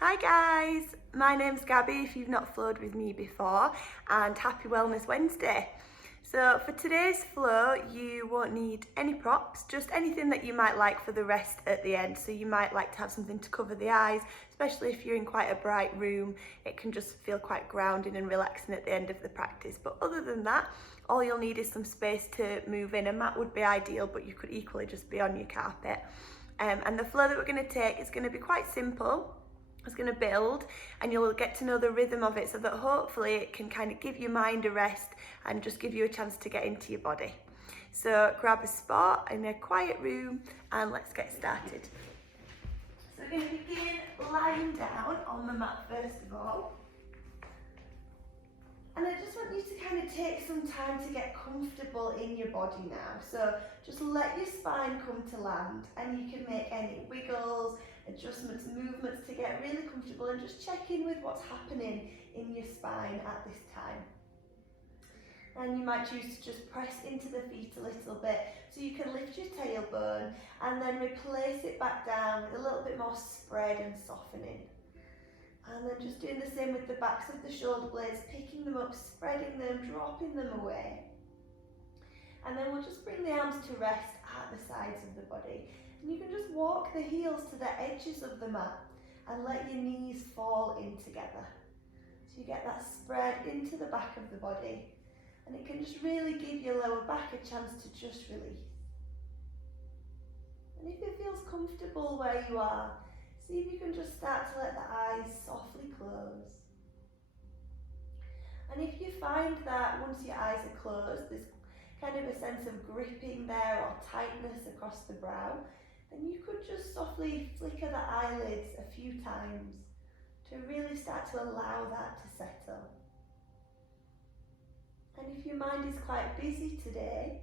Hi guys, my name's Gabby if you've not flowed with me before, and happy Wellness Wednesday. So for today's flow you won't need any props, just anything that you might like for the rest at the end. So you might like to have something to cover the eyes, especially if you're in quite a bright room. It can just feel quite grounding and relaxing at the end of the practice. But other than that, all you'll need is some space to move in. A mat would be ideal, but you could equally just be on your carpet. And the flow that we're going to take is going to be quite simple. It's going to build and you'll get to know the rhythm of it so that hopefully it can kind of give your mind a rest and just give you a chance to get into your body. So grab a spot in a quiet room and let's get started. So we're going to begin lying down on the mat first of all. And I just want you to kind of take some time to get comfortable in your body now. So just let your spine come to land and you can make any wiggles, adjustments, movements to get really comfortable and just check in with what's happening in your spine at this time. And you might choose to just press into the feet a little bit so you can lift your tailbone and then replace it back down with a little bit more spread and softening. And then just doing the same with the backs of the shoulder blades, picking them up, spreading them, dropping them away. And then we'll just bring the arms to rest at the sides of the body. And you can just walk the heels to the edges of the mat and let your knees fall in together. So you get that spread into the back of the body. And it can just really give your lower back a chance to just release. And if it feels comfortable where you are, see if you can just start to let the eyes softly close. And if you find that once your eyes are closed, there's kind of a sense of gripping there or tightness across the brow, then you could just softly flicker the eyelids a few times to really start to allow that to settle. And if your mind is quite busy today,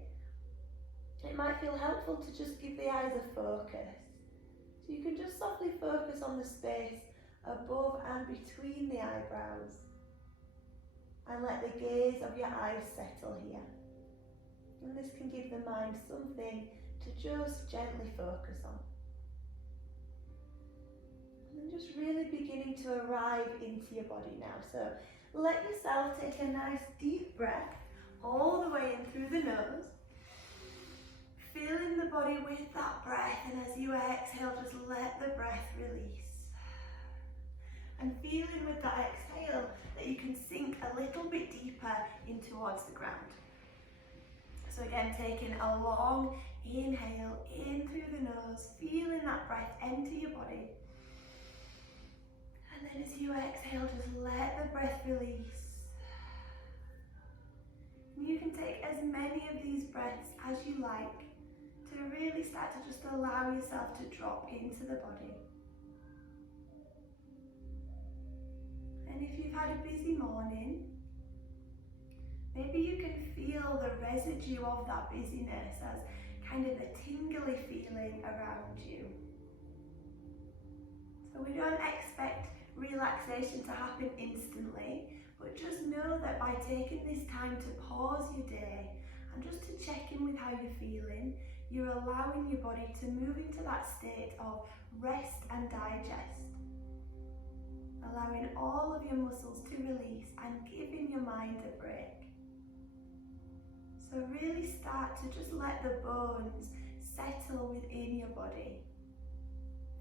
it might feel helpful to just give the eyes a focus. So you can just softly focus on the space above and between the eyebrows and let the gaze of your eyes settle here. And this can give the mind something to just gently focus on. And then just really beginning to arrive into your body now. So let yourself take a nice deep breath all the way in through the nose. Feeling the body with that breath, and as you exhale, just let the breath release. And feeling with that exhale that you can sink a little bit deeper in towards the ground. So again, taking a long inhale in through the nose, feeling that breath enter your body. And then as you exhale, just let the breath release. And you can take as many of these breaths as you like to really start to just allow yourself to drop into the body. And if you've had a busy morning, maybe you can feel the residue of that busyness as kind of a tingly feeling around you. So we don't expect relaxation to happen instantly, but just know that by taking this time to pause your day and just to check in with how you're feeling, you're allowing your body to move into that state of rest and digest, allowing all of your muscles to release and giving your mind a break. So really start to just let the bones settle within your body,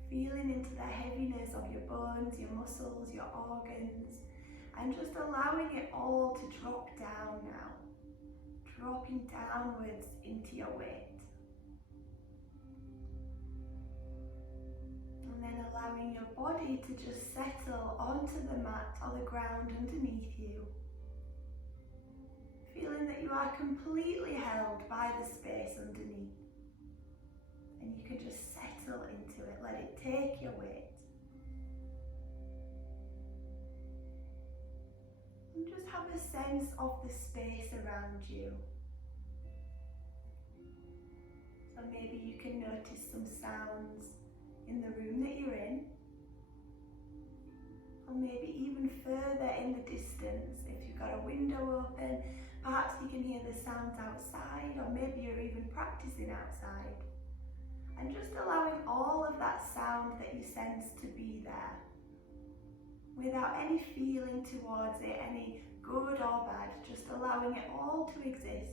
feeling into the heaviness of your bones, your muscles, your organs, and just allowing it all to drop down now, dropping downwards into your weight. And then allowing your body to just settle onto the mat or the ground underneath you. Feeling that you are completely held by the space underneath. And you can just settle into it, let it take your weight. And just have a sense of the space around you. So maybe you can notice some sounds in the room that you're in, or maybe even further in the distance. If you've got a window open, perhaps you can hear the sounds outside, or maybe you're even practicing outside. And just allowing all of that sound that you sense to be there. without any feeling towards it, any good or bad, just allowing it all to exist.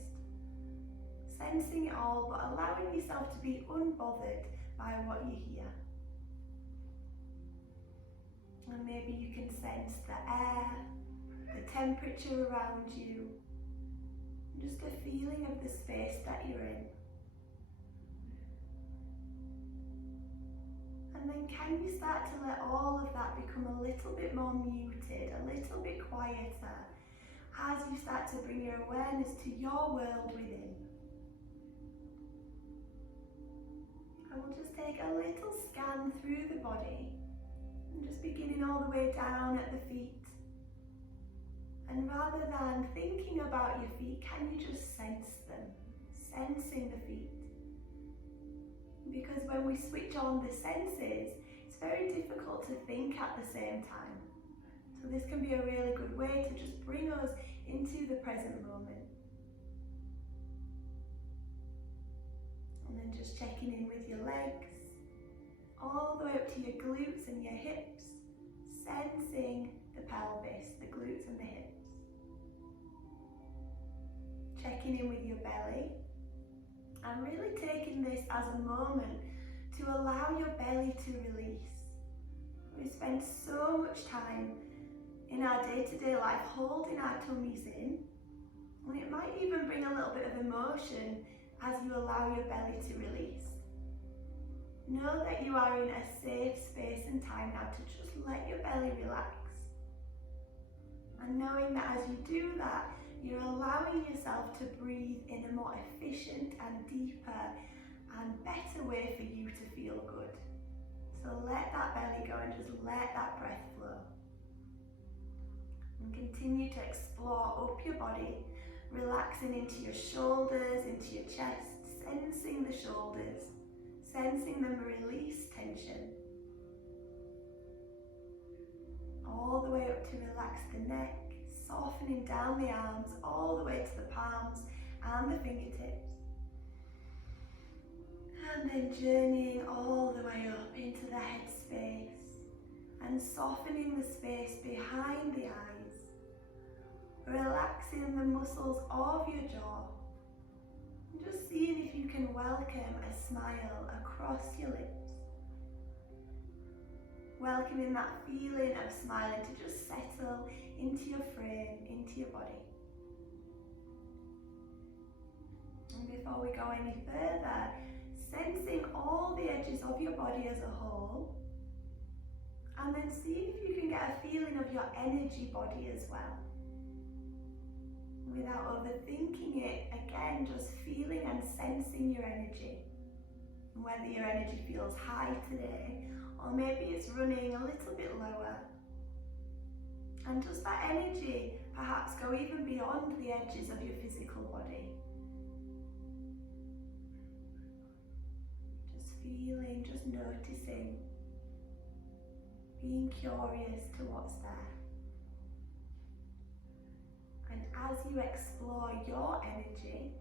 Sensing it all, but allowing yourself to be unbothered by what you hear. And maybe you can sense the air, the temperature around you, and just a feeling of the space that you're in. And then can you start to let all of that become a little bit more muted, a little bit quieter, as you start to bring your awareness to your world within. And we'll just take a little scan through the body, and just beginning all the way down at the feet. And rather than thinking about your feet, can you just sense them? Sensing the feet. Because when we switch on the senses, it's very difficult to think at the same time. So this can be a really good way to just bring us into the present moment. And then just checking in with your legs, all the way up to your glutes and your hips, sensing the pelvis, the glutes and the hips. Checking in with your belly, and really taking this as a moment to allow your belly to release. We spend so much time in our day-to-day life holding our tummies in, and it might even bring a little bit of emotion as you allow your belly to release. Know that you are in a safe space and time now to just let your belly relax. And knowing that as you do that, you're allowing yourself to breathe in a more efficient and deeper and better way for you to feel good. So let that belly go and just let that breath flow. And continue to explore up your body, relaxing into your shoulders, into your chest, sensing the shoulders, sensing them release tension. All the way up to relax the neck, softening down the arms all the way to the palms and the fingertips. And then journeying all the way up into the head space and softening the space behind the eyes, relaxing the muscles of your jaw, and just seeing if you can welcome a smile across your lips. Welcoming that feeling of smiling to just settle into your frame, into your body. And before we go any further, sensing all the edges of your body as a whole, and then see if you can get a feeling of your energy body as well. Without overthinking it, again, just feeling and sensing your energy. Whether your energy feels high today, or maybe it's running a little bit lower. And does that energy perhaps go even beyond the edges of your physical body? Just feeling, just noticing, being curious to what's there. And as you explore your energy,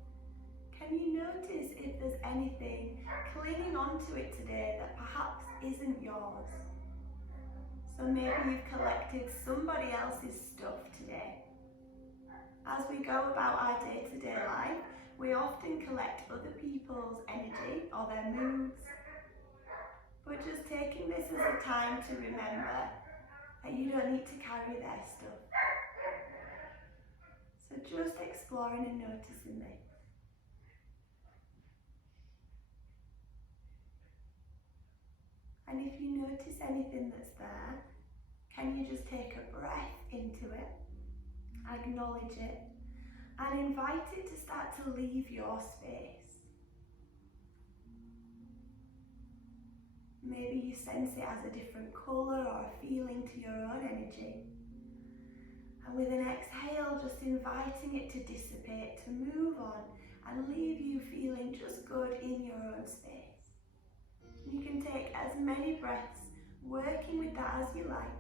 can you notice if there's anything clinging onto it today that perhaps isn't yours? So maybe you've collected somebody else's stuff today. As we go about our day-to-day life, we often collect other people's energy or their moods. But just taking this as a time to remember that you don't need to carry their stuff. So just exploring and noticing this. And if you notice anything that's there, can you just take a breath into it, acknowledge it, and invite it to start to leave your space. Maybe you sense it as a different colour or a feeling to your own energy. And with an exhale, just inviting it to dissipate, to move on, and leave you feeling just good in your own space. You can take as many breaths, working with that as you like.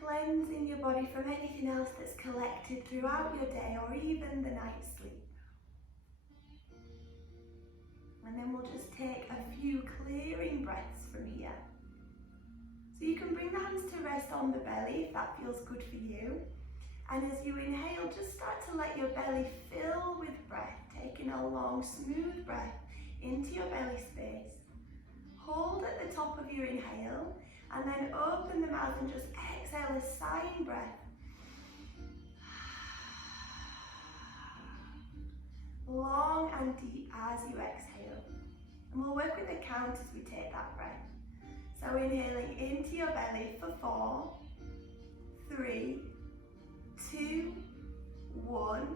Cleansing your body from anything else that's collected throughout your day or even the night's sleep. And then we'll just take a few clearing breaths from here. So you can bring the hands to on the belly if that feels good for you. And as you inhale, just start to let your belly fill with breath, taking a long, smooth breath into your belly space. Hold at the top of your inhale, and then open the mouth and just exhale a sighing breath. Long and deep as you exhale. And we'll work with the count as we take that breath. So inhaling into your belly for 4, 3, 2, 1.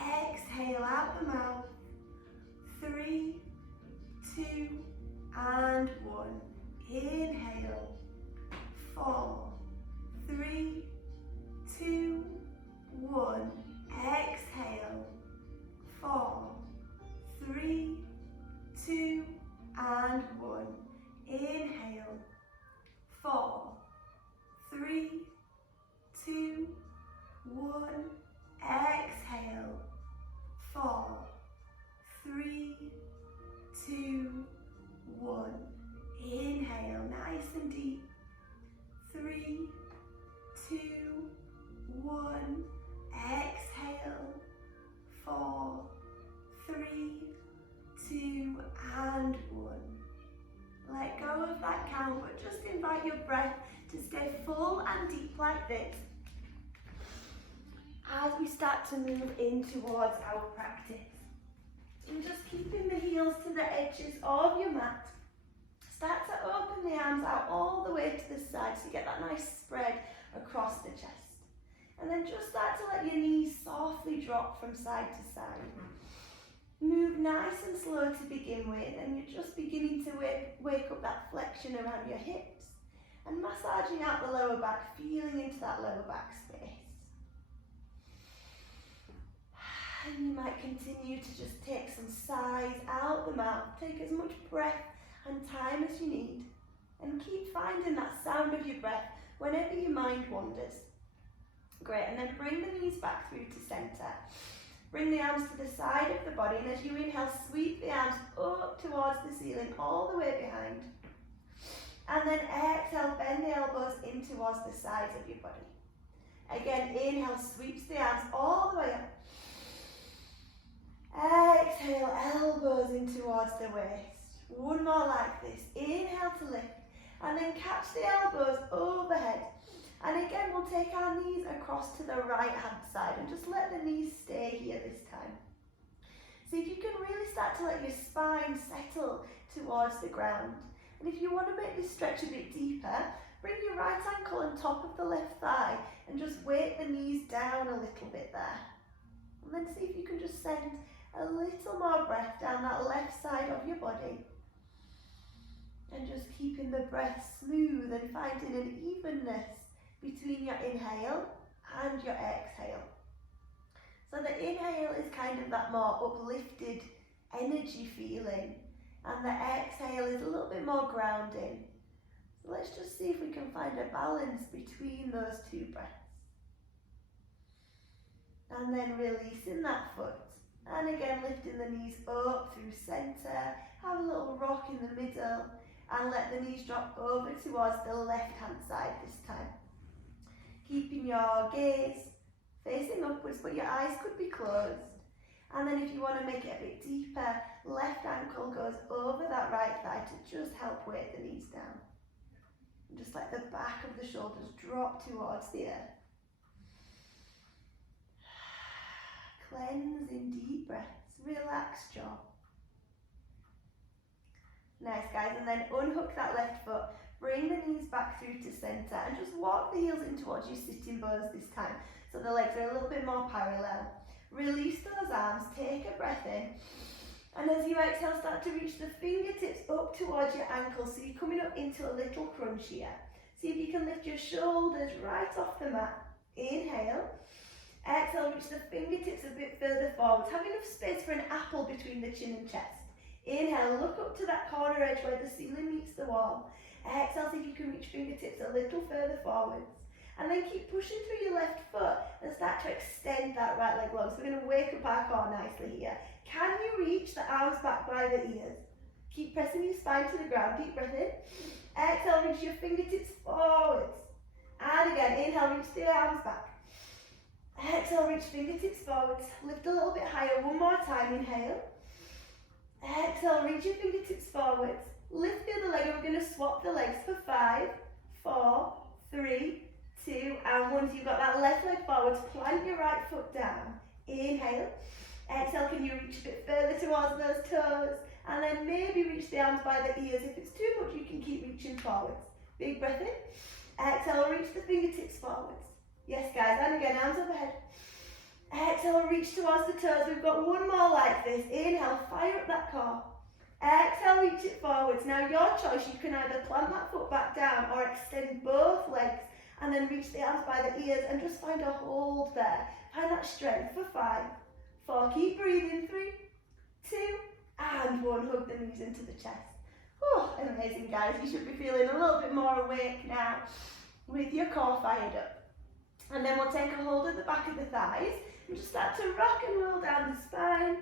Exhale out the mouth. 3, 2, and 1. Inhale. 4, 3, 2, 1. Exhale. 4, 3, 2, and 1. Inhale. 4, 3, 2, 1. Exhale. 4, 3, 2, 1. Inhale, nice and deep. 3, 2, 1. Exhale. 4, 3, 2, and 1. Let go of that count, but just invite your breath to stay full and deep like this as we start to move in towards our practice. And just keeping the heels to the edges of your mat. Start to open the arms out all the way to the side so you get that nice spread across the chest. And then just start to let your knees softly drop from side to side. Move nice and slow to begin with, and you're just beginning to wake up that flexion around your hips and massaging out the lower back, feeling into that lower back space. And you might continue to just take some sighs out the mouth, take as much breath and time as you need, and keep finding that sound of your breath whenever your mind wanders. Great, and then bring the knees back through to center. Bring the arms to the side of the body, and as you inhale, sweep the arms up towards the ceiling, all the way behind. And then exhale, bend the elbows in towards the sides of your body. Again, inhale, sweeps the arms all the way up. Exhale, elbows in towards the waist. One more like this. Inhale to lift, and then catch the elbows overhead. And again, we'll take our knees across to the right hand side and just let the knees stay here this time. See if you can really start to let your spine settle towards the ground. And if you want to make this stretch a bit deeper, bring your right ankle on top of the left thigh and just weight the knees down a little bit there. And then see if you can just send a little more breath down that left side of your body. And just keeping the breath smooth and finding an evenness between your inhale and your exhale. So the inhale is kind of that more uplifted energy feeling, and the exhale is a little bit more grounding. So let's just see if we can find a balance between those two breaths. And then releasing that foot. And again, lifting the knees up through center. Have a little rock in the middle, and let the knees drop over towards the left hand side this time. Keeping your gaze facing upwards, but your eyes could be closed. And then if you want to make it a bit deeper, left ankle goes over that right thigh to just help weight the knees down. And just let the back of the shoulders drop towards the earth. Cleansing deep breaths, relax jaw. Nice guys, and then unhook that left foot. Bring the knees back through to center and just walk the heels in towards your sitting bones this time, so the legs are a little bit more parallel. Release those arms, take a breath in, and as you exhale, start to reach the fingertips up towards your ankles, so you're coming up into a little crunch here. See if you can lift your shoulders right off the mat. Inhale. Exhale, reach the fingertips a bit further forward. Have enough space for an apple between the chin and chest. Inhale, look up to that corner edge where the ceiling meets the wall. Exhale, see if you can reach fingertips a little further forwards. And then keep pushing through your left foot and start to extend that right leg long. So we're going to wake up our core nicely here. Can you reach the arms back by the ears? Keep pressing your spine to the ground. Deep breath in. Exhale, reach your fingertips forwards. And again, inhale, reach the arms back. Exhale, reach fingertips forwards. Lift a little bit higher. One more time, inhale. Exhale, reach your fingertips forwards. Lift the other leg and we're going to swap the legs for 5, 4, 3, 2 and 1. So you've got that left leg forwards. Plant your right foot down. Inhale. Exhale, can you reach a bit further towards those toes? And then maybe reach the arms by the ears. If it's too much, you can keep reaching forwards. Big breath in. Exhale, reach the fingertips forwards. Yes, guys, and again, arms overhead. Exhale, reach towards the toes. We've got one more like this. Inhale, fire up that core. Exhale, reach it forwards. Now, your choice, you can either plant that foot back down or extend both legs and then reach the arms by the ears and just find a hold there. Find that strength for 5, 4, keep breathing, 3, 2, and 1. Hug the knees into the chest. Oh, amazing, guys. You should be feeling a little bit more awake now with your core fired up. And then we'll take a hold of the back of the thighs and just start to rock and roll down the spine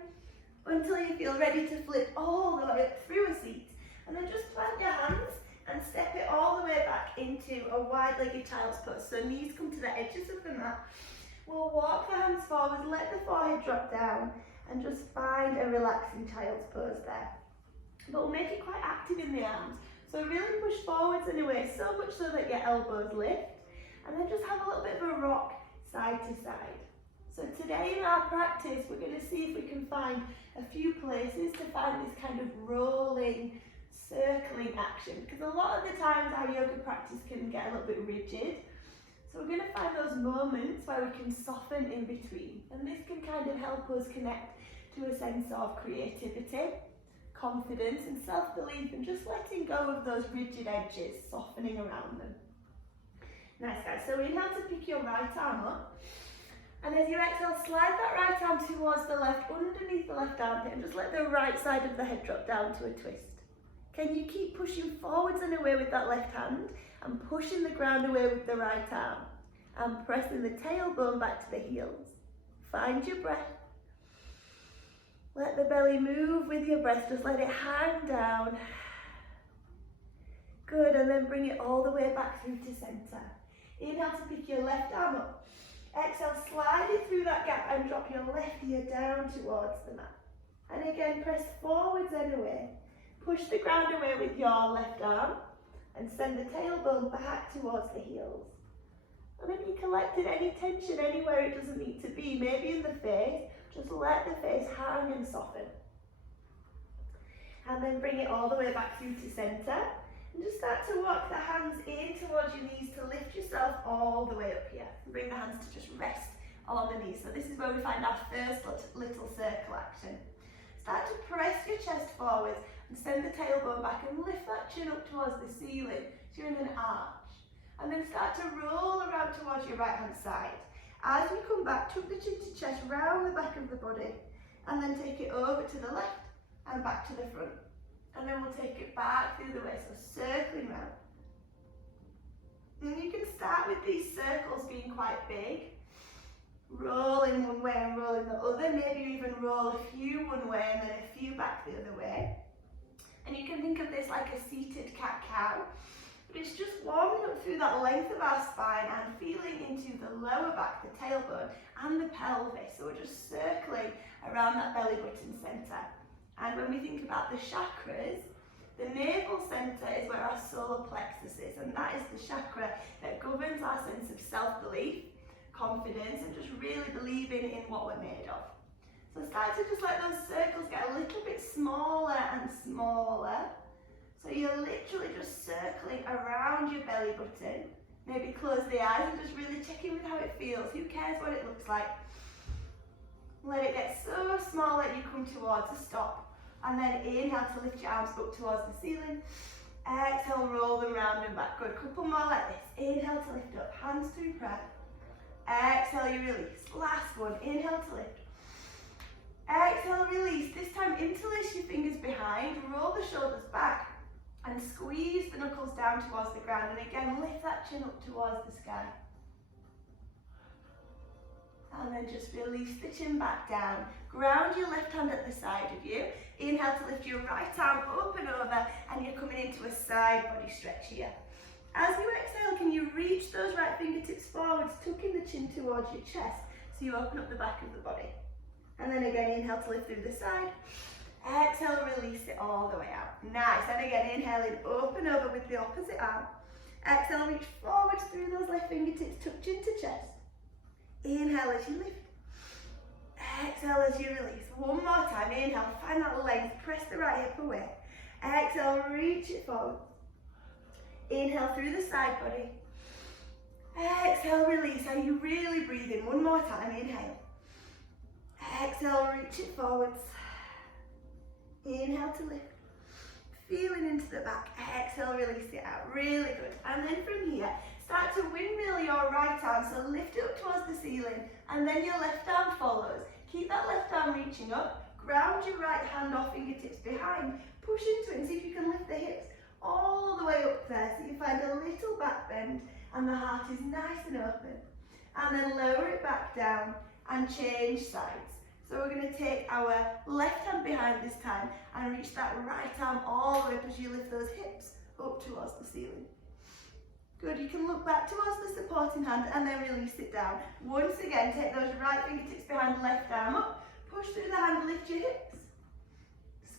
until you feel ready to flip all the way up through a seat. And then just plant your hands and step it all the way back into a wide-legged child's pose. So knees come to the edges of the mat. We'll walk the hands forward, let the forehead drop down, and just find a relaxing child's pose there. But we'll make it quite active in the arms. So really push forwards and away, so much so that your elbows lift. And then just have a little bit of a rock side to side. So today in our practice, we're going to see if we can find a few places to find this kind of rolling, circling action. Because a lot of the times our yoga practice can get a little bit rigid. So we're going to find those moments where we can soften in between. And this can kind of help us connect to a sense of creativity, confidence and self-belief, and just letting go of those rigid edges, softening around them. Nice, guys. So inhale to pick your right arm up. And as you exhale, slide that right arm towards the left, underneath the left armpit, and just let the right side of the head drop down to a twist. Can you keep pushing forwards and away with that left hand, and pushing the ground away with the right arm, and pressing the tailbone back to the heels. Find your breath. Let the belly move with your breath, just let it hang down. Good, and then bring it all the way back through to center. Inhale to pick your left arm up. Exhale, slide it through that gap and drop your left ear down towards the mat. And again, press forwards and away. Push the ground away with your left arm and send the tailbone back towards the heels. And if you collected any tension anywhere it doesn't need to be, maybe in the face, just let the face hang and soften. And then bring it all the way back through to center. And just start to walk the hands in towards your knees to lift yourself all the way up here. And bring the hands to just rest along the knees. So this is where we find our first little circle action. Start to press your chest forwards and send the tailbone back and lift that chin up towards the ceiling. So you're in an arch. And then start to roll around towards your right hand side. As you come back, tuck the chin to chest round the back of the body. And then take it over to the left and back to the front. And then we'll take it back through the way, so circling round. And you can start with these circles being quite big. Roll in one way and roll in the other. Maybe you even roll a few one way and then a few back the other way. And you can think of this like a seated cat-cow. But it's just warming up through that length of our spine and feeling into the lower back, the tailbone, and the pelvis. So we're just circling around that belly button center. And when we think about the chakras, the navel center is where our solar plexus is, and that is the chakra that governs our sense of self-belief, confidence, and just really believing in what we're made of. So start to just let those circles get a little bit smaller and smaller. So you're literally just circling around your belly button. Maybe close the eyes and just really check in with how it feels. Who cares what it looks like? Let it get so small that you come towards a stop. And then inhale to lift your arms up towards the ceiling. Exhale, roll them round and back. Good. Couple more like this. Inhale to lift up, hands through prayer. Exhale, you release. Last one. Inhale to lift. Exhale, release. This time, interlace your fingers behind. Roll the shoulders back. And squeeze the knuckles down towards the ground. And again, lift that chin up towards the sky. And then just release the chin back down. Ground your left hand at the side of you. Inhale to lift your right arm up and over, and you're coming into a side body stretch here. As you exhale, can you reach those right fingertips forwards, tucking the chin towards your chest, so you open up the back of the body. And then again, inhale to lift through the side. Exhale, release it all the way out. Nice. And again, inhaling, open over with the opposite arm. Exhale, reach forwards through those left fingertips, tuck chin to chest. Inhale as you lift. Exhale as you release. One more time. Inhale, find that length, press the right hip away. Exhale, reach it forward. Inhale through the side body. Exhale, release. Are you really breathing? One more time. Inhale. Exhale, reach it forwards. Inhale to lift. Feeling into the back. Exhale, release it out. Really good. And then from here, start to windmill your right arm. So lift it up towards the ceiling. And then your left arm follows. Keep that left arm reaching up. Ground your right hand off fingertips behind. Push into it and see if you can lift the hips all the way up there. So you find a little back bend and the heart is nice and open. And then lower it back down and change sides. So we're going to take our left hand behind this time and reach that right arm all the way up as you lift those hips up towards the ceiling. Good, you can look back towards the supporting hand and then release it down. Once again, take those right fingertips behind the left arm up, push through the hand, lift your hips.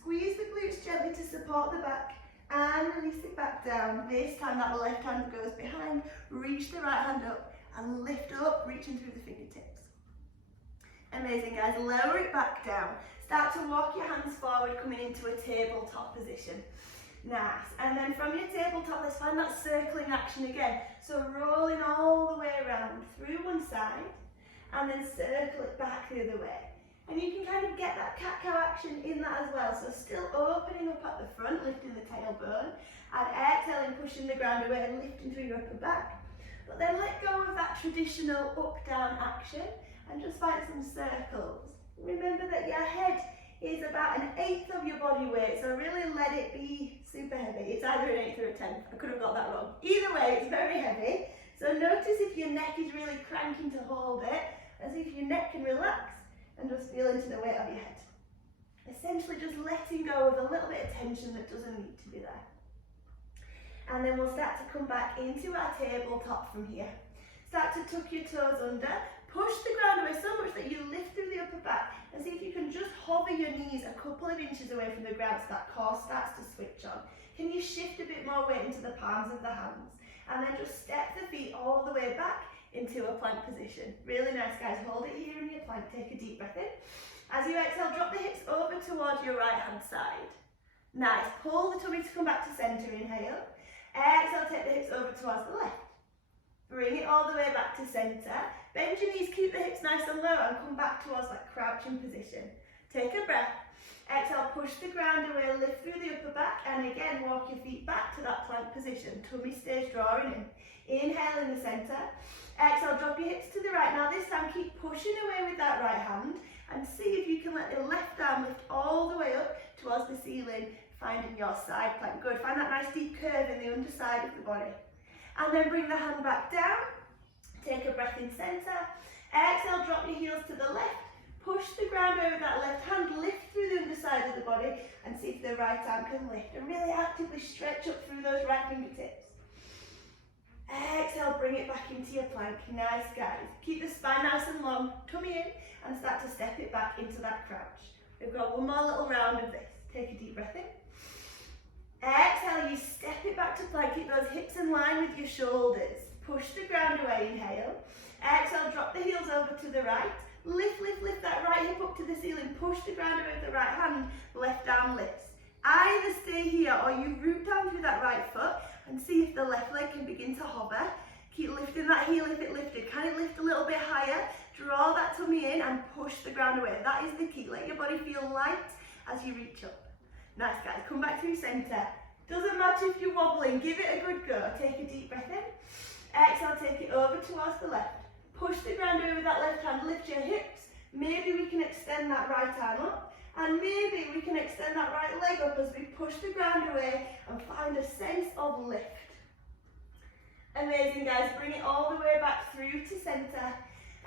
Squeeze the glutes gently to support the back and release it back down. This time that left hand goes behind, reach the right hand up and lift up, reaching through the fingertips. Amazing guys, lower it back down. Start to walk your hands forward, coming into a tabletop position. Nice, and then from your tabletop, let's find that circling action again. So rolling all the way around through one side and then circle it back the other way. And you can kind of get that cat-cow action in that as well. So still opening up at the front, lifting the tailbone, and exhaling, pushing the ground away and lifting through your upper back. But then let go of that traditional up-down action and just find some circles. Remember that your head is about 1/8 of your body weight, so really let it be super heavy. It's either 1/8 or 1/10. I could have got that wrong. Either way, it's very heavy. So notice if your neck is really cranking to hold it, as if your neck can relax and just feel into the weight of your head. Essentially just letting go of a little bit of tension that doesn't need to be there. And then we'll start to come back into our tabletop from here. Start to tuck your toes under, push the ground away so much that you lift through the upper back, and see if you can just hover your knees a couple of inches away from the ground so that core starts to switch on. Can you shift a bit more weight into the palms of the hands? And then just step the feet all the way back into a plank position. Really nice guys, hold it here in your plank, take a deep breath in. As you exhale, drop the hips over towards your right hand side. Nice, pull the tummy to come back to center, inhale. Exhale, take the hips over towards the left. Bring it all the way back to center. Bend your knees, keep the hips nice and low and come back towards that crouching position. Take a breath. Exhale, push the ground away, lift through the upper back and again walk your feet back to that plank position. Tummy stays drawing in. Inhale in the center. Exhale, drop your hips to the right. Now this time keep pushing away with that right hand and see if you can let the left arm lift all the way up towards the ceiling, finding your side plank. Good, find that nice deep curve in the underside of the body. And then bring the hand back down. Take a breath in center. Exhale, drop your heels to the left. Push the ground over that left hand, lift through the underside of the body and see if the right arm can lift. And really actively stretch up through those right fingertips. Exhale, bring it back into your plank. Nice guys. Keep the spine nice and long. Tummy in and start to step it back into that crouch. We've got one more little round of this. Take a deep breath in. Exhale, you step it back to plank. Keep those hips in line with your shoulders. Push the ground away, inhale. Exhale, drop the heels over to the right. Lift, lift, lift that right hip up to the ceiling. Push the ground away with the right hand. Left arm lifts. Either stay here or you root down through that right foot and see if the left leg can begin to hover. Keep lifting that heel if it lifted. Can it lift a little bit higher? Draw that tummy in and push the ground away. That is the key. Let your body feel light as you reach up. Nice guys, come back to center. Doesn't matter if you're wobbling, give it a good go. Take a deep breath in. Exhale, take it over towards the left. Push the ground over with that left hand, lift your hips. Maybe we can extend that right arm up. And maybe we can extend that right leg up as we push the ground away and find a sense of lift. Amazing guys, bring it all the way back through to center.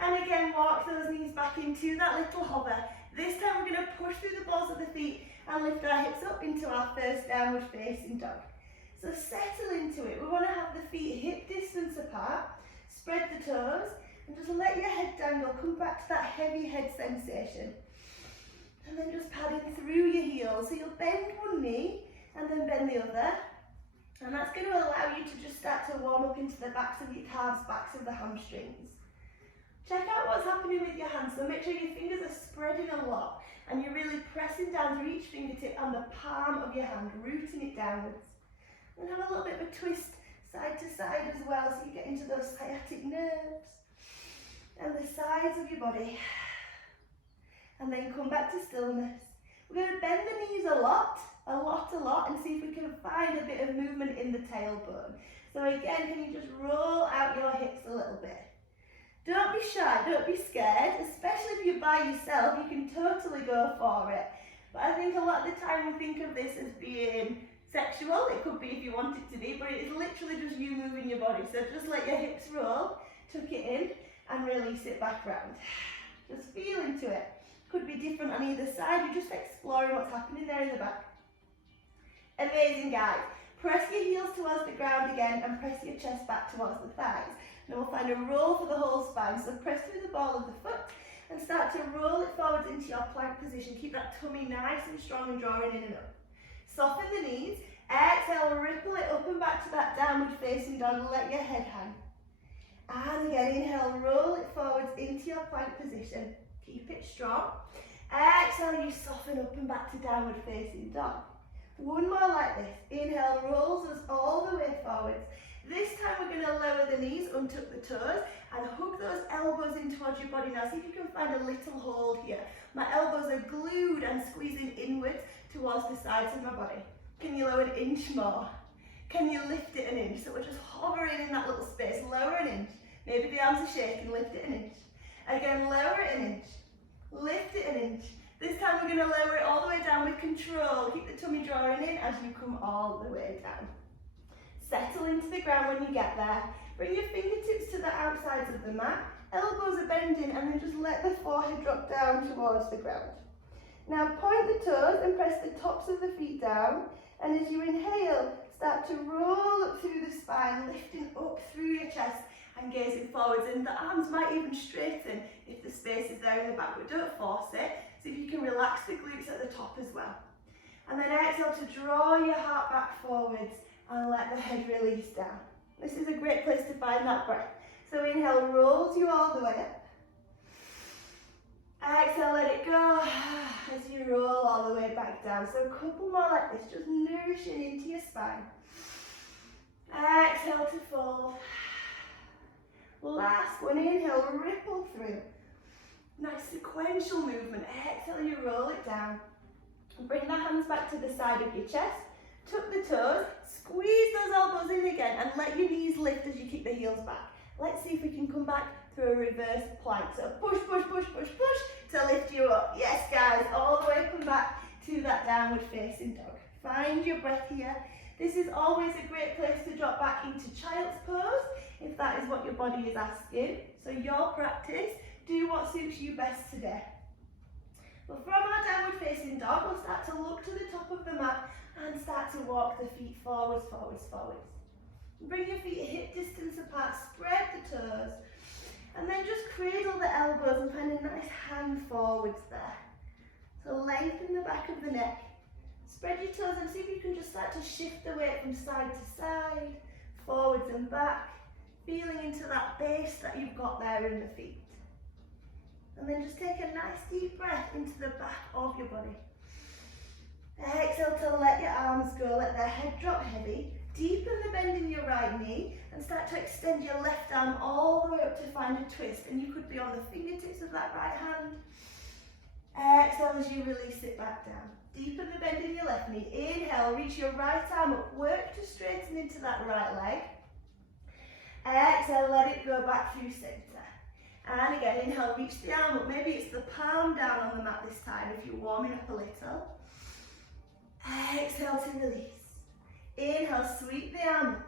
And again, walk those knees back into that little hover. This time we're going to push through the balls of the feet and lift our hips up into our first downward facing dog. So settle into it. We want to have the feet hip distance apart, spread the toes, and just let your head dangle, come back to that heavy head sensation. And then just padding through your heels. So you'll bend one knee and then bend the other. And that's going to allow you to just start to warm up into the backs of your calves, backs of the hamstrings. Check out what's happening with your hands. So make sure your fingers are spreading a lot and you're really pressing down through each fingertip and the palm of your hand, rooting it downwards. And have a little bit of a twist side to side as well, so you get into those sciatic nerves and the sides of your body. And then come back to stillness. We're going to bend the knees a lot, and see if we can find a bit of movement in the tailbone. So again, can you just roll out your hips a little bit? Don't be shy, don't be scared, especially if you're by yourself, you can totally go for it. But I think a lot of the time we think of this as being sexual. It could be if you want it to be, but it is literally just you moving your body. So just let your hips roll, tuck it in, and release it back round. Just feel into it. Could be different on either side. You're just exploring what's happening there in the back. Amazing, guys. Press your heels towards the ground again and press your chest back towards the thighs. Now we'll find a roll for the whole spine. So press through the ball of the foot and start to roll it forwards into your plank position. Keep that tummy nice and strong and drawing in and up. Soften the knees. Exhale, ripple it up and back to that downward facing dog. Let your head hang. And again, inhale, roll it forwards into your plank position. Keep it strong. Exhale, you soften up and back to downward facing dog. One more like this. Inhale, rolls us all the way forwards. This time we're going to lower the knees, untuck the toes, and hook those elbows in towards your body. Now see if you can find a little hold here. My elbows are glued and squeezing inwards towards the sides of my body. Can you lower an inch more? Can you lift it an inch? So we're just hovering in that little space. Lower an inch. Maybe the arms are shaking, lift it an inch. Again, lower it an inch. Lift it an inch. This time we're going to lower it all the way down with control. Keep the tummy drawing in as you come all the way down. Settle into the ground when you get there. Bring your fingertips to the outsides of the mat. Elbows are bending and then just let the forehead drop down towards the ground. Now point the toes and press the tops of the feet down. And as you inhale, start to roll up through the spine, lifting up through your chest and gazing forwards. And the arms might even straighten if the space is there in the back, but don't force it. See if you can relax the glutes at the top as well. And then exhale to draw your heart back forwards and let the head release down. This is a great place to find that breath. So inhale, rolls you all the way up. Exhale, let it go as you roll all the way back down. So a couple more like this, just nourishing into your spine. Exhale to fold. Last one, inhale, ripple through. Nice sequential movement. Exhale, you roll it down. Bring the hands back to the side of your chest. Tuck the toes, squeeze those elbows in again and let your knees lift as you keep the heels back. Let's see if we can come back through a reverse plank. So push, push, push, push, push to lift you up. Yes, guys, all the way come back to that downward facing dog. Find your breath here. This is always a great place to drop back into child's pose if that is what your body is asking. So your practice, do what suits you best today. But from our downward facing dog, we'll start to look to the top of the mat and start to walk the feet forwards, forwards, forwards. Bring your feet hip distance apart, spread the toes, and then just cradle the elbows and find a nice hang forwards there. So lengthen the back of the neck, spread your toes and see if you can just start to shift the weight from side to side, forwards and back, feeling into that base that you've got there in the feet. And then just take a nice deep breath into the back of your body. Exhale to let your arms go, let the head drop heavy. Deepen the bend in your right knee and start to extend your left arm all the way up to find a twist. And you could be on the fingertips of that right hand. Exhale as you release it back down. Deepen the bend in your left knee. Inhale, reach your right arm up. Work to straighten into that right leg. Exhale, let it go back through centre. And again, inhale, reach the arm up. Maybe it's the palm down on the mat this time if you're warming up a little. Exhale to release. Inhale, sweep the arm up.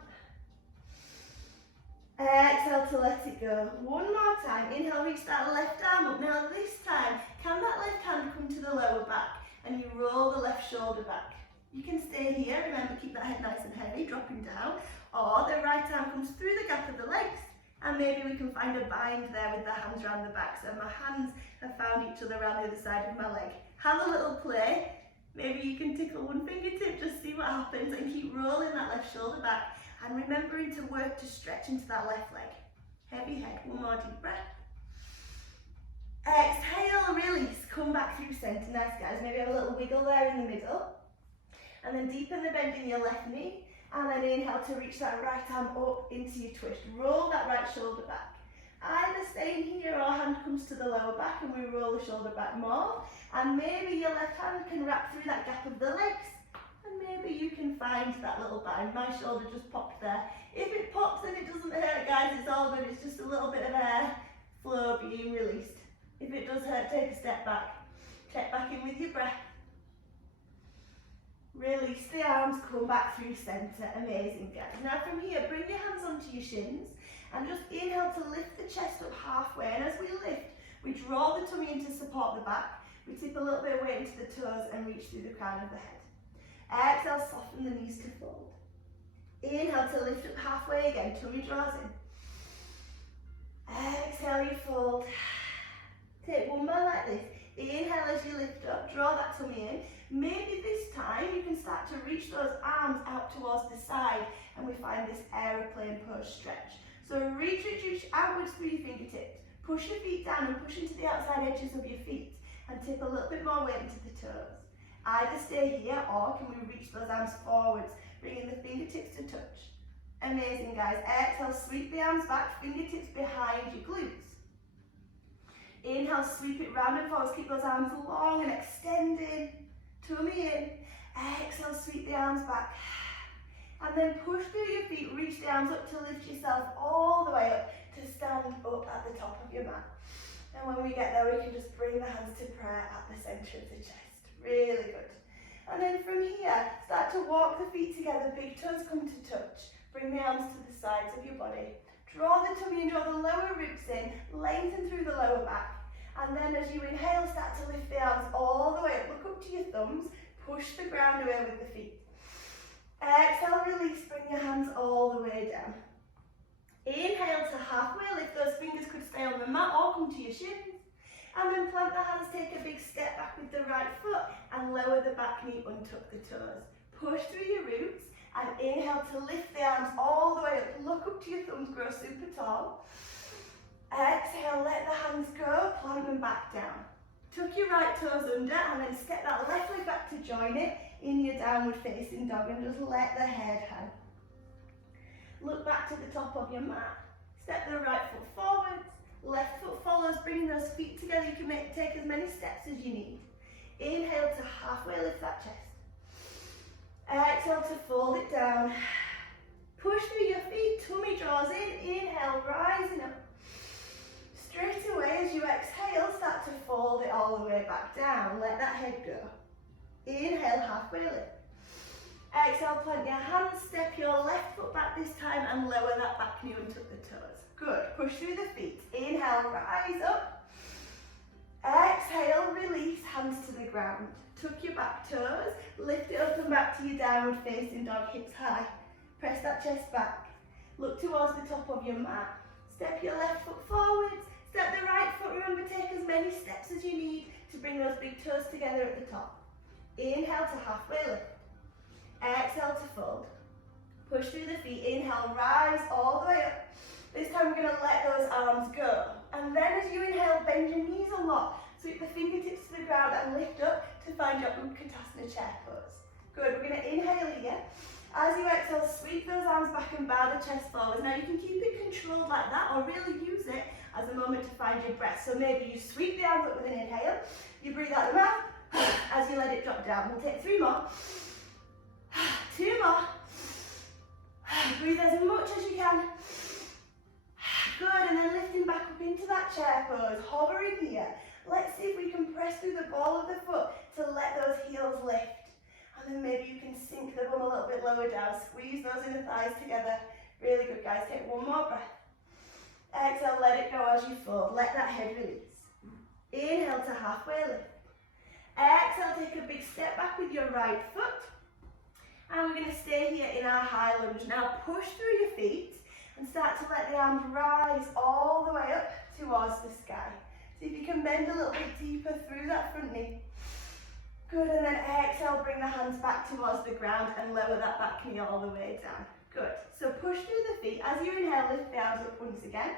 Exhale to let it go. One more time. Inhale, reach that left arm up. Now this time, can that left hand come to the lower back and you roll the left shoulder back. You can stay here, remember keep that head nice and heavy, dropping down, or the right arm comes through the gap of the legs, and maybe we can find a bind there with the hands around the back, so my hands have found each other around the other side of my leg. Have a little play, maybe you can tickle one fingertip, just see what happens, and keep rolling that left shoulder back, and remembering to work to stretch into that left leg. Heavy head, one more deep breath. Exhale, release, come back through centre. Nice guys, maybe have a little wiggle there in the middle. And then deepen the bend in your left knee. And then inhale to reach that right arm up into your twist. Roll that right shoulder back. Either staying here or hand comes to the lower back and we roll the shoulder back more. And maybe your left hand can wrap through that gap of the legs. And maybe you can find that little bind. My shoulder just popped there. If it pops and it doesn't hurt, guys, it's all good. It's just a little bit of air flow being released. If it does hurt, take a step back. Check back in with your breath. Release the arms, come back through centre. Amazing, guys. Now from here, bring your hands onto your shins and just inhale to lift the chest up halfway. And as we lift, we draw the tummy in to support the back. We tip a little bit of weight into the toes and reach through the crown of the head. Exhale, soften the knees to fold. Inhale to lift up halfway again, tummy draws in. Exhale, you fold. Take one more like this. Inhale as you lift up, draw that tummy in. Maybe this time you can start to reach those arms out towards the side and we find this aeroplane pose stretch. So reach outwards through your fingertips. Push your feet down and push into the outside edges of your feet and tip a little bit more weight into the toes. Either stay here or can we reach those arms forwards, bringing the fingertips to touch. Amazing, guys. Exhale, sweep the arms back, fingertips behind your glutes. Inhale, sweep it round and forwards, keep those arms long and extending. Tummy in. Exhale, sweep the arms back. And then push through your feet, reach the arms up to lift yourself all the way up to stand up at the top of your mat. And when we get there, we can just bring the hands to prayer at the centre of the chest. Really good. And then from here, start to walk the feet together, big toes come to touch. Bring the arms to the sides of your body. Draw the tummy and draw the lower ribs in, lengthen through the lower back. And then as you inhale, start to lift the arms all the way up. Look up to your thumbs, push the ground away with the feet. Exhale, release, bring your hands all the way down. Inhale to halfway lift, those fingers could stay on the mat or come to your shins. And then plant the hands, take a big step back with the right foot and lower the back knee, untuck the toes. Push through your roots and inhale to lift the arms all the way up. Look up to your thumbs, grow super tall. Exhale, let the hands go, plant them back down. Tuck your right toes under and then step that left leg back to join it in your downward facing dog and just let the head hang. Look back to the top of your mat. Step the right foot forwards, left foot follows, bringing those feet together. You can take as many steps as you need. Inhale to halfway lift that chest. Exhale to fold it down. Push through your feet, tummy draws in. Inhale, rising up. Straight away as you exhale, start to fold it all the way back down. Let that head go. Inhale, halfway lift. Exhale, plant your hands, step your left foot back this time and lower that back knee and tuck the toes. Good, push through the feet. Inhale, rise up. Exhale, release, hands to the ground. Tuck your back toes, lift it up and back to your downward facing dog, hips high. Press that chest back. Look towards the top of your mat. Step your left foot forwards. Step the right foot, remember take as many steps as you need to bring those big toes together at the top. Inhale to halfway lift. Exhale to fold. Push through the feet, inhale, rise all the way up. This time we're going to let those arms go. And then as you inhale, bend your knees a lot. Sweep the fingertips to the ground and lift up to find your Utkatasana chair pose. Good, we're going to inhale here. As you exhale, sweep those arms back and bow the chest forward. Now you can keep it controlled like that or really use it as a moment to find your breath. So maybe you sweep the arms up with an inhale, you breathe out the mouth as you let it drop down. We'll take 3 more. 2 more. Breathe as much as you can. Good, and then lifting back up into that chair pose, hovering here. Let's see if we can press through the ball of the foot to let those heels lift. And then maybe you can sink the bum a little bit lower down. Squeeze those inner thighs together. Really good, guys. Take 1 more breath. Exhale, let it go as you fold. Let that head release. Inhale to halfway lift. Exhale, take a big step back with your right foot. And we're going to stay here in our high lunge. Now push through your feet and start to let the arms rise all the way up towards the sky. See if you can bend a little bit deeper through that front knee. Good, and then exhale, bring the hands back towards the ground and lower that back knee all the way down. Good, so push through the feet. As you inhale, lift the arms up once again.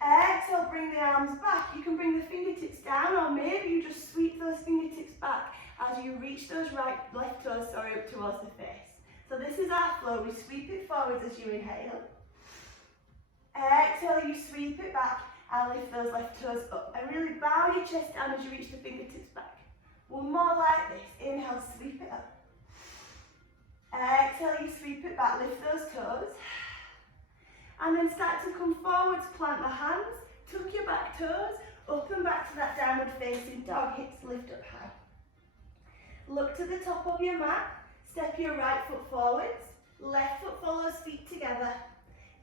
Exhale, bring the arms back. You can bring the fingertips down, or maybe you just sweep those fingertips back as you reach those left toes up towards the face. So this is our flow. We sweep it forwards as you inhale. Exhale, you sweep it back and lift those left toes up. And really bow your chest down as you reach the fingertips back. One more like this. Inhale, sweep it up. Exhale, you sweep it back, lift those toes. And then start to come forwards, plant the hands, tuck your back toes, up and back to that downward facing dog, hips lift up high. Look to the top of your mat, step your right foot forwards, left foot follows feet together.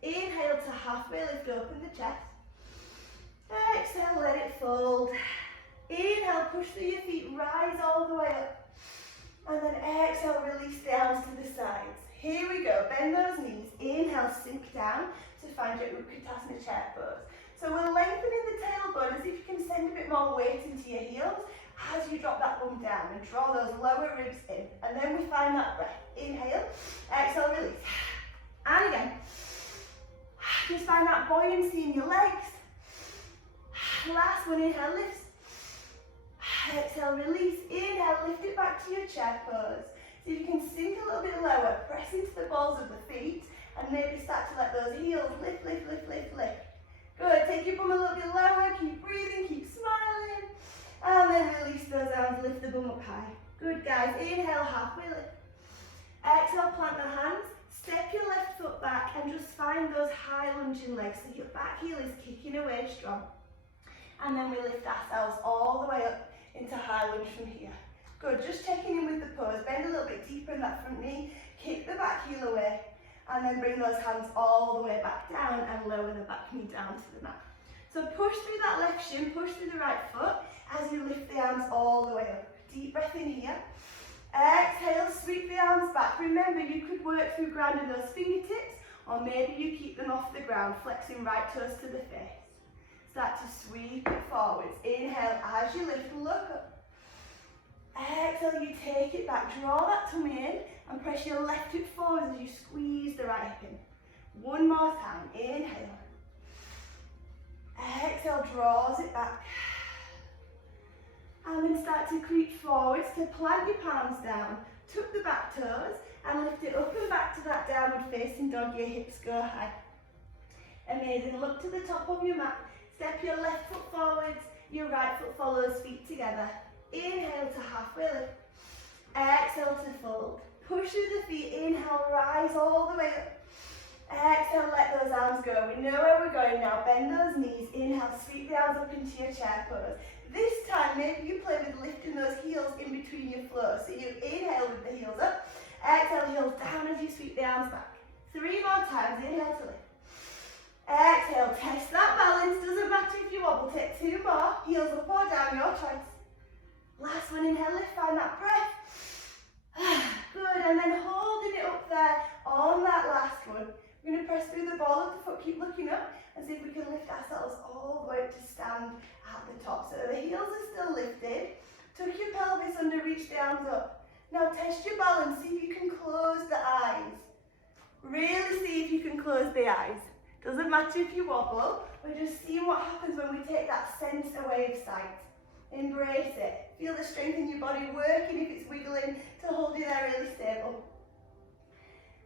Inhale to halfway lift, open the chest. Exhale, let it fold. Inhale, push through your feet, rise all the way up. And then exhale, release the arms to the sides. Here we go, bend those knees. Inhale, sink down to find your Utkatasana chair pose. So we're lengthening the tailbone as if you can send a bit more weight into your heels as you drop that bum down and draw those lower ribs in. And then we find that breath. Inhale, exhale, release. And again. Just find that buoyancy in your legs. Last one, inhale, lift. Exhale, release. Inhale, lift it back to your chair pose. So you can sink a little bit lower, press into the balls of the feet, and maybe start to let those heels lift, lift, lift, lift, lift. Good, take your bum a little bit lower, keep breathing, keep smiling, and then release those arms, lift the bum up high. Good guys, inhale, halfway lift. Exhale, plant the hands, step your left foot back, and just find those high lunging legs, so your back heel is kicking away strong. And then we lift ourselves all the way up into high lunge from here. Good, just checking in with the pose, bend a little bit deeper in that front knee, kick the back heel away, and then bring those hands all the way back down and lower the back knee down to the mat. So push through that left shin, push through the right foot as you lift the arms all the way up. Deep breath in here. Exhale, sweep the arms back. Remember, you could work through grounding those fingertips, or maybe you keep them off the ground, flexing right toes to the face. Start to sweep it forwards. Inhale, as you lift, look up. Exhale, you take it back, draw that tummy in and press your left hip forward as you squeeze the right hip in. One more time, inhale. Exhale, draws it back. And then start to creep forwards to plant your palms down, tuck the back toes and lift it up and back to that downward facing dog, your hips go high. Amazing, look to the top of your mat, step your left foot forwards, your right foot follows feet together. Inhale to halfway lift. Exhale to fold. Push through the feet. Inhale, rise all the way up. Exhale, let those arms go. We know where we're going now. Bend those knees. Inhale, sweep the arms up into your chair pose. This time, maybe you play with lifting those heels in between your flow. So you inhale with the heels up. Exhale, heels down as you sweep the arms back. 3 more times. Inhale to lift. Exhale, test that balance. Doesn't matter if you wobble. Take 2 more. Heels up or down, your choice. Last one, inhale, lift, find that breath. Good, and then holding it up there on that last one. We're going to press through the ball of the foot, keep looking up, and see if we can lift ourselves all the way up to stand at the top. So the heels are still lifted. Tuck your pelvis under, reach the arms up. Now test your balance, see if you can close the eyes. Really see if you can close the eyes. Doesn't matter if you wobble, we're just seeing what happens when we take that sense away of sight. Embrace it. Feel the strength in your body working if it's wiggling to hold you there really stable.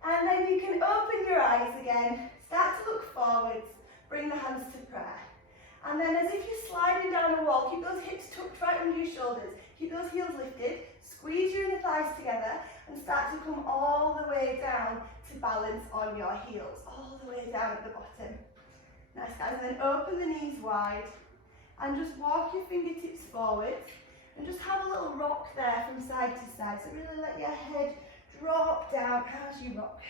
And then you can open your eyes again. Start to look forwards. Bring the hands to prayer. And then as if you're sliding down a wall, keep those hips tucked right under your shoulders. Keep those heels lifted. Squeeze your inner thighs together and start to come all the way down to balance on your heels. All the way down at the bottom. Nice guys. And then open the knees wide. And just walk your fingertips forward and just have a little rock there from side to side. So really let your head drop down as you rock.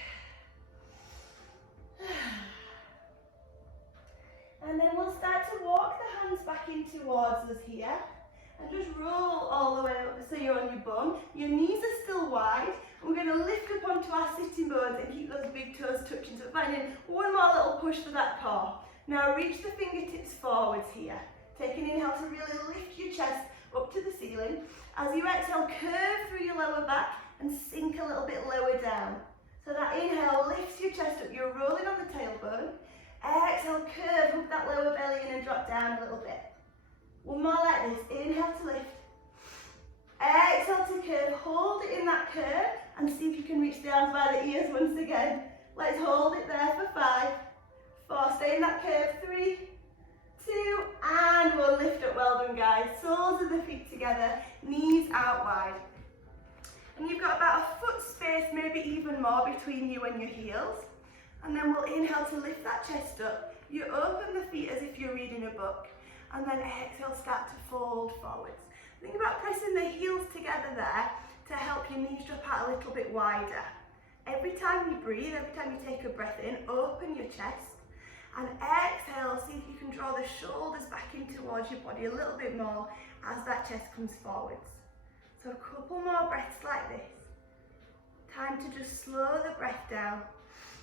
And then we'll start to walk the hands back in towards us here. and just roll all the way up so you're on your bum. Your knees are still wide. We're going to lift up onto our sitting bones and keep those big toes touching. So finding one more little push for that core. Now reach the fingertips forwards here. Take an inhale to really lift your chest up to the ceiling. As you exhale, curve through your lower back and sink a little bit lower down. So that inhale lifts your chest up. You're rolling on the tailbone. Exhale, curve, hook that lower belly in and drop down a little bit. One more like this. Inhale to lift. Exhale to curve. Hold it in that curve and see if you can reach the arms by the ears once again. Let's hold it there for 5, 4. Stay in that curve. 3, 2, and we'll lift up. Well done, guys. Soles of the feet together, knees out wide. And you've got about a foot space, maybe even more, between you and your heels. And then we'll inhale to lift that chest up. You open the feet as if you're reading a book. And then exhale, start to fold forwards. Think about pressing the heels together there to help your knees drop out a little bit wider. Every time you breathe, every time you take a breath in, open your chest. And exhale, see if you can draw the shoulders back in towards your body a little bit more as that chest comes forwards. So a couple more breaths like this. Time to just slow the breath down.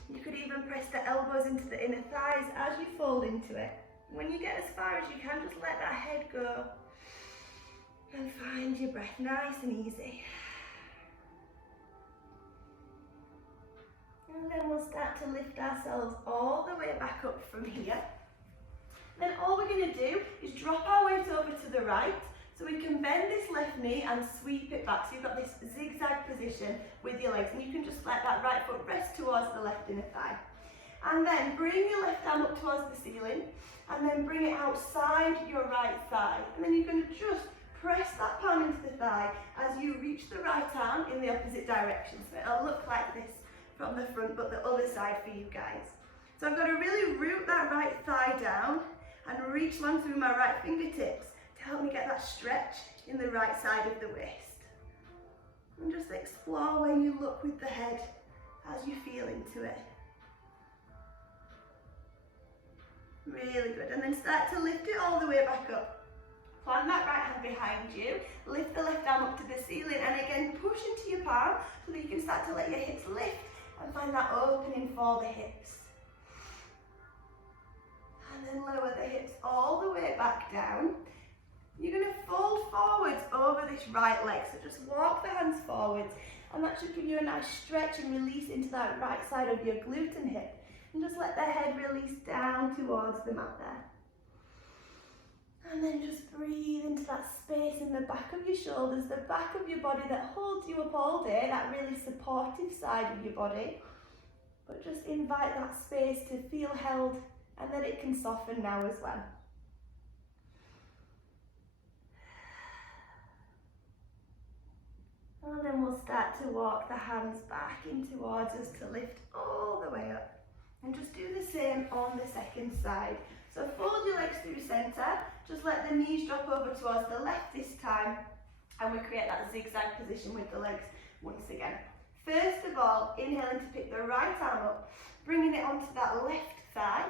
You could even press the elbows into the inner thighs as you fold into it. When you get as far as you can, just let that head go and find your breath nice and easy. And then we'll start to lift ourselves all the way back up from here. Then all we're going to do is drop our weight over to the right, so we can bend this left knee and sweep it back. So you've got this zigzag position with your legs, and you can just let that right foot rest towards the left inner thigh. And then bring your left arm up towards the ceiling, and then bring it outside your right thigh. And then you're going to just press that palm into the thigh as you reach the right arm in the opposite direction. So it'll look like this from the front, but the other side for you guys. So I'm going to really root that right thigh down and reach long through my right fingertips to help me get that stretch in the right side of the waist. And just explore where you look with the head as you feel into it. Really good. And then start to lift it all the way back up. Plant that right hand behind you. Lift the left arm up to the ceiling, and again push into your palm so that you can start to let your hips lift and find that opening for the hips. And then lower the hips all the way back down. You're going to fold forwards over this right leg. So just walk the hands forwards, and that should give you a nice stretch and release into that right side of your glute and hip. And just let the head release down towards the mat there. And then just breathe into that space in the back of your shoulders, the back of your body that holds you up all day, that really supportive side of your body. But just invite that space to feel held, and that it can soften now as well. And then we'll start to walk the hands back in towards us to lift all the way up. And just do the same on the second side. So fold your legs through center, just let the knees drop over towards the left this time, and we create that zigzag position with the legs once again. First of all, inhaling to pick the right arm up, bringing it onto that left thigh,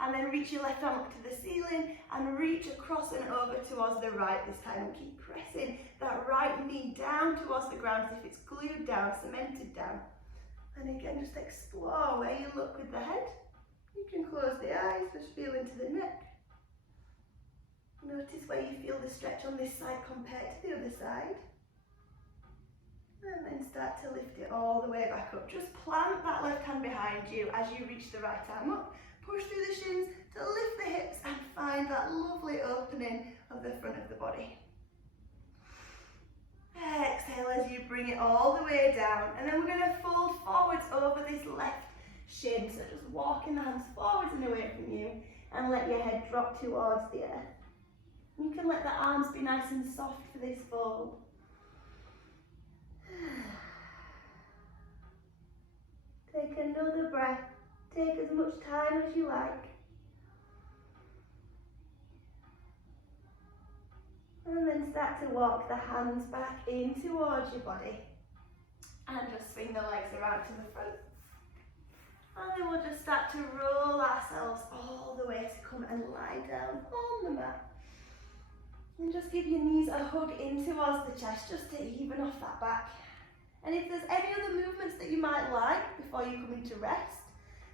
and then reach your left arm up to the ceiling and reach across and over towards the right this time, and keep pressing that right knee down towards the ground as if it's glued down, cemented down. And again, just explore where you look with the head. You can close the eyes, just feel into the neck. Notice where you feel the stretch on this side compared to the other side. And then start to lift it all the way back up. Just plant that left hand behind you as you reach the right arm up. Push through the shins to lift the hips and find that lovely opening of the front of the body. Exhale as you bring it all the way down, and then we're going to fold forwards over this left shin. So just walking the hands forwards and away from you, and let your head drop towards the earth. You can let the arms be nice and soft for this fold. Take another breath. Take as much time as you like. And then start to walk the hands back in towards your body. And just swing the legs around to the front. And then we'll just start to roll ourselves all the way to come and lie down on the mat. And just give your knees a hug in towards the chest just to even off that back. And if there's any other movements that you might like before you come into rest,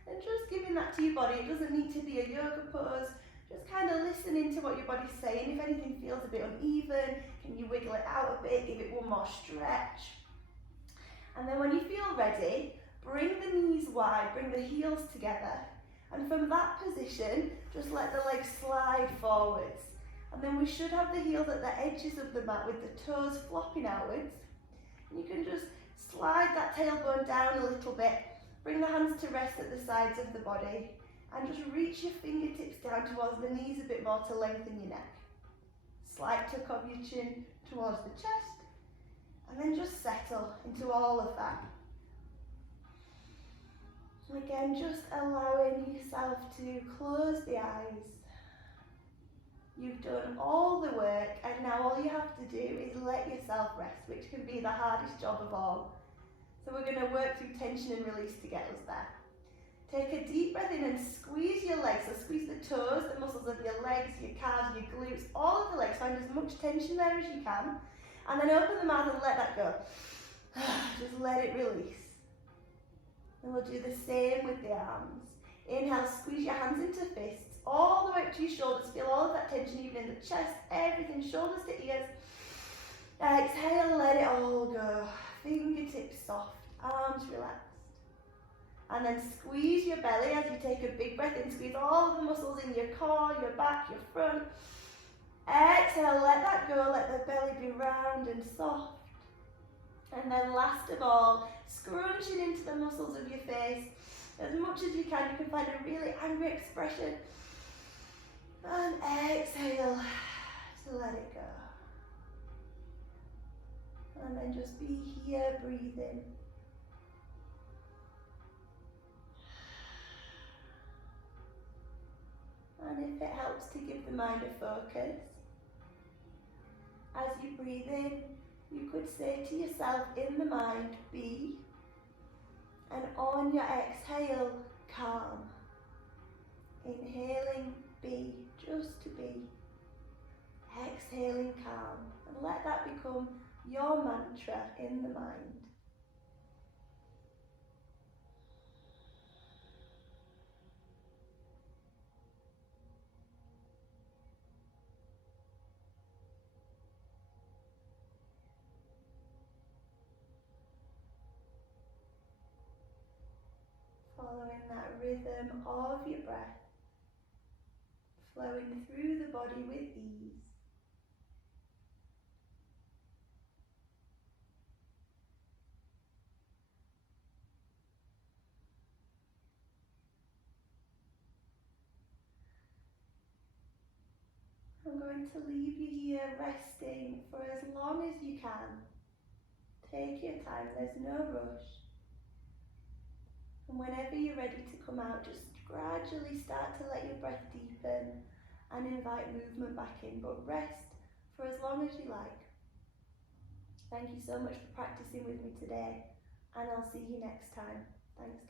then just giving that to your body. It doesn't need to be a yoga pose. Just kind of listening to what your body's saying. If anything feels a bit uneven, can you wiggle it out a bit, give it one more stretch. And then when you feel ready, bring the knees wide, bring the heels together. And from that position, just let the legs slide forwards. And then we should have the heels at the edges of the mat with the toes flopping outwards. And you can just slide that tailbone down a little bit. Bring the hands to rest at the sides of the body. And just reach your fingertips down towards the knees a bit more to lengthen your neck. Slight tuck of your chin towards the chest. And then just settle into all of that. And again, just allowing yourself to close the eyes. You've done all the work, and now all you have to do is let yourself rest, which can be the hardest job of all. So we're going to work through tension and release to get us there. Take a deep breath in and squeeze your legs. So squeeze the toes, the muscles of your legs, your calves, your glutes, all of the legs. Find as much tension there as you can. And then open the mouth and let that go. Just let it release. And we'll do the same with the arms. Inhale, squeeze your hands into fists, all the way up to your shoulders. Feel all of that tension even in the chest, everything, shoulders to ears. Exhale, let it all go. Fingertips soft, arms relaxed. And then squeeze your belly as you take a big breath in. Squeeze all of the muscles in your core, your back, your front. Exhale, let that go. Let the belly be round and soft. And then last of all, scrunching into the muscles of your face as much as you can. You can find a really angry expression. And exhale to let it go. And then just be here breathing. And if it helps to give the mind a focus, as you breathe in, you could say to yourself in the mind, be, and on your exhale, calm. Inhaling, be, just to be. Exhaling, calm. And let that become your mantra in the mind. Following that rhythm of your breath, flowing through the body with ease. I'm going to leave you here resting for as long as you can. Take your time, there's no rush. And whenever you're ready to come out, just gradually start to let your breath deepen and invite movement back in, but rest for as long as you like. Thank you so much for practicing with me today, and I'll see you next time. Thanks.